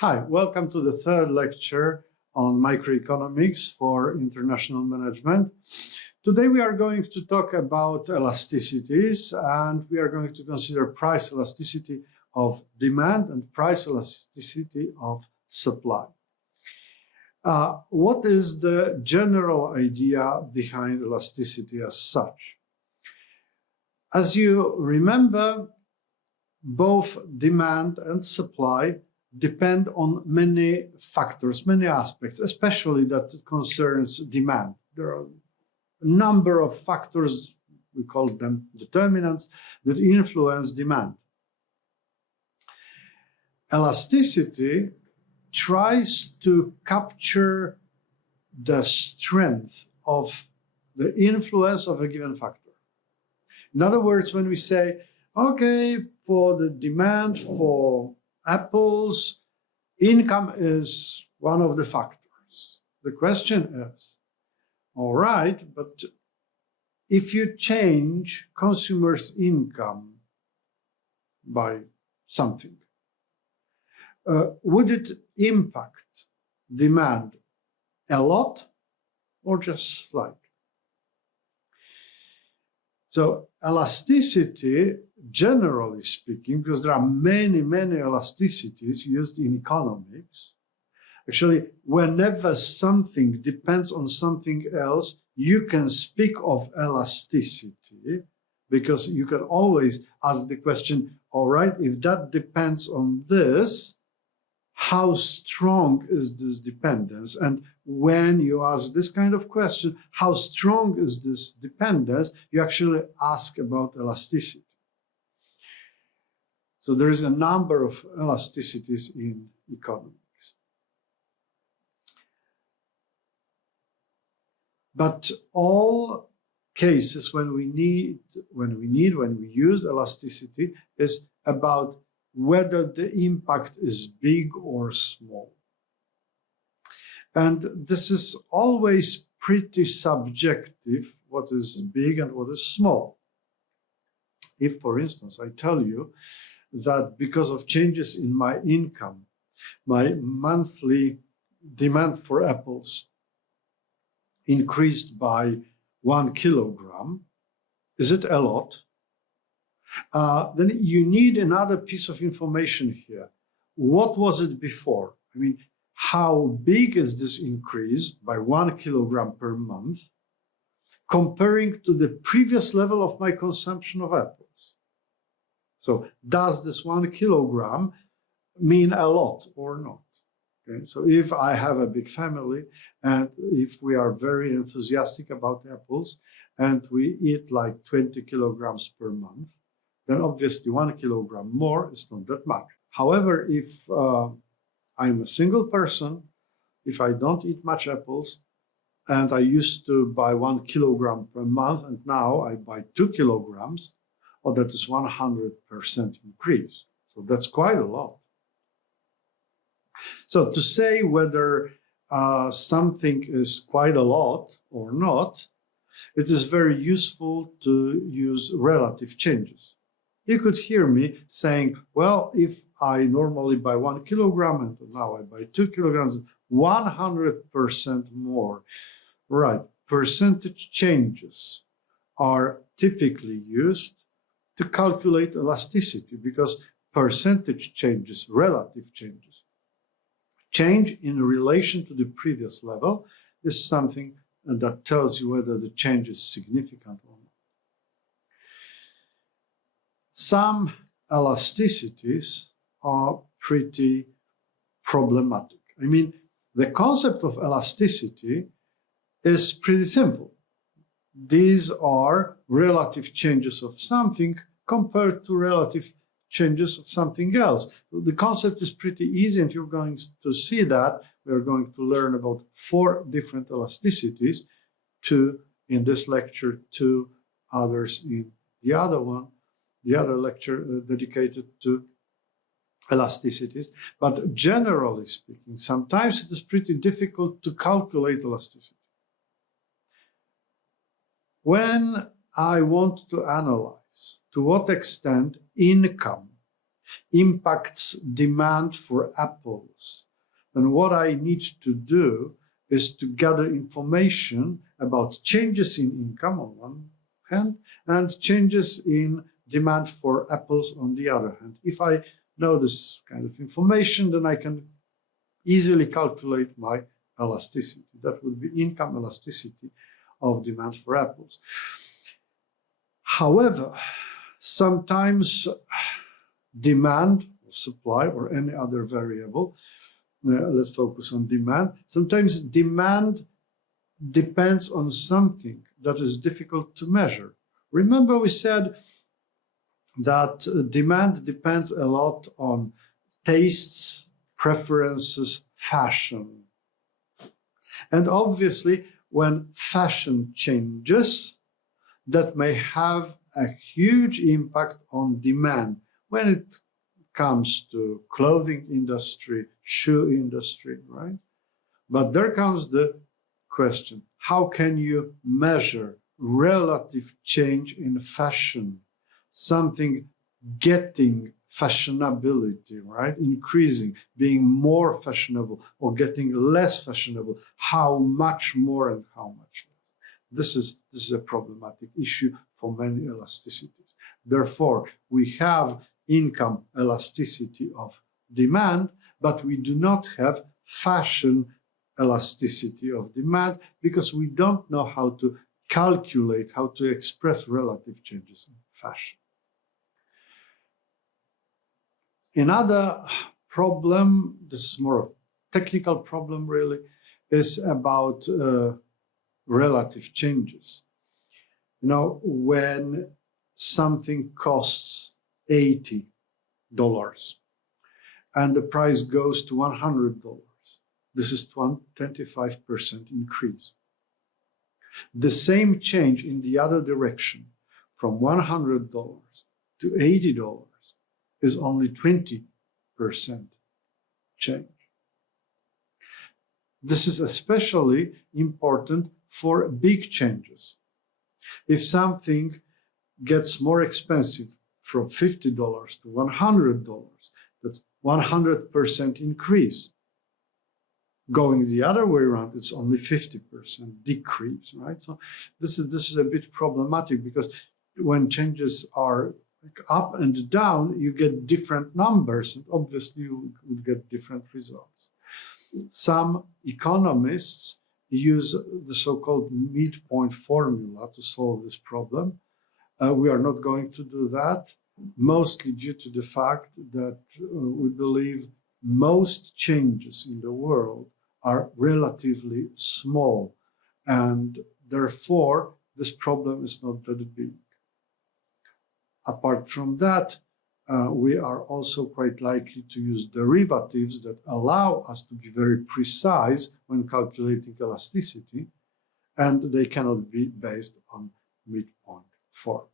Hi, welcome to the third lecture on microeconomics for international management. Today we are going to talk about elasticities, and we are going to consider price elasticity of demand and price elasticity of supply. What is the general idea behind elasticity as such? As you remember, both demand and supply depend on many factors, many aspects, especially that concerns demand. There are a number of factors, we call them determinants, that influence demand. Elasticity tries to capture the strength of the influence of a given factor. In other words, when we say, okay, for the demand for apples, income is one of the factors. The question is, all right, but if you change consumers' income by something, would it impact demand a lot or just slightly? So elasticity, generally speaking, because there are many elasticities used in economics, actually, whenever something depends on something else, you can speak of elasticity, because you can always ask the question, all right, if that depends on this, how strong is this dependence? And when you ask this kind of question, how strong is this dependence, you actually ask about elasticity. So there is a number of elasticities in economics. But all cases when we use elasticity is about whether the impact is big or small. And this is always pretty subjective, what is big and what is small. If, for instance, I tell you that because of changes in my income, my monthly demand for apples increased by 1 kilogram, is it a lot? Then you need another piece of information here. What was it before? I mean, how big is this increase by 1 kilogram per month comparing to the previous level of my consumption of apples? So does this 1 kilogram mean a lot or not? Okay, so if I have a big family and if we are very enthusiastic about apples and we eat like 20 kilograms per month, then obviously 1 kilogram more is not that much. However, if I'm a single person, if I don't eat much apples, and I used to buy 1 kilogram per month, and now I buy 2 kilograms, well, that is 100% increase. So that's quite a lot. So to say whether something is quite a lot or not, it is very useful to use relative changes. You could hear me saying, well, if I normally buy 1 kilogram and now I buy 2 kilograms, 100% more. Right, percentage changes are typically used to calculate elasticity because percentage changes, relative changes, change in relation to the previous level is something that tells you whether the change is significant or not. Some elasticities are pretty problematic. I mean, the concept of elasticity is pretty simple. These are relative changes of something compared to relative changes of something else. The concept is pretty easy, and you're going to see that. We're going to learn about 4 different elasticities, 2 in this lecture, 2 others in the other one, the other lecture dedicated to elasticities. But generally speaking, sometimes it is pretty difficult to calculate elasticity. When I want to analyze to what extent income impacts demand for apples, then what I need to do is to gather information about changes in income on one hand and changes in demand for apples on the other hand. If I know this kind of information, then I can easily calculate my elasticity. That would be income elasticity of demand for apples. However, sometimes demand, supply, or any other variable, let's focus on demand. Sometimes demand depends on something that is difficult to measure. Remember we said that demand depends a lot on tastes, preferences, fashion. And obviously, when fashion changes, that may have a huge impact on demand when it comes to clothing industry, shoe industry, right? But there comes the question, how can you measure relative change in fashion? Something getting fashionability, right? Increasing, being more fashionable or getting less fashionable. How much more and how much less? This is a problematic issue for many elasticities. Therefore, we have income elasticity of demand, but we do not have fashion elasticity of demand because we don't know how to calculate, how to express relative changes in fashion. Another problem, this is more of a technical problem really, is about relative changes. You know, when something costs $80 and the price goes to $100, this is 25% increase. The same change in the other direction, from $100 to $80, is only 20% change. This is especially important for big changes. If something gets more expensive from $50 to $100, that's 100% increase. Going the other way around, it's only 50% decrease, right? So this is a bit problematic because when changes are up and down, you get different numbers, and obviously you would get different results. Some economists use the so-called midpoint formula to solve this problem. We are not going to do that, mostly due to the fact that we believe most changes in the world are relatively small, and therefore this problem is not that big. Apart from that, we are also quite likely to use derivatives that allow us to be very precise when calculating elasticity, and they cannot be based on midpoint form.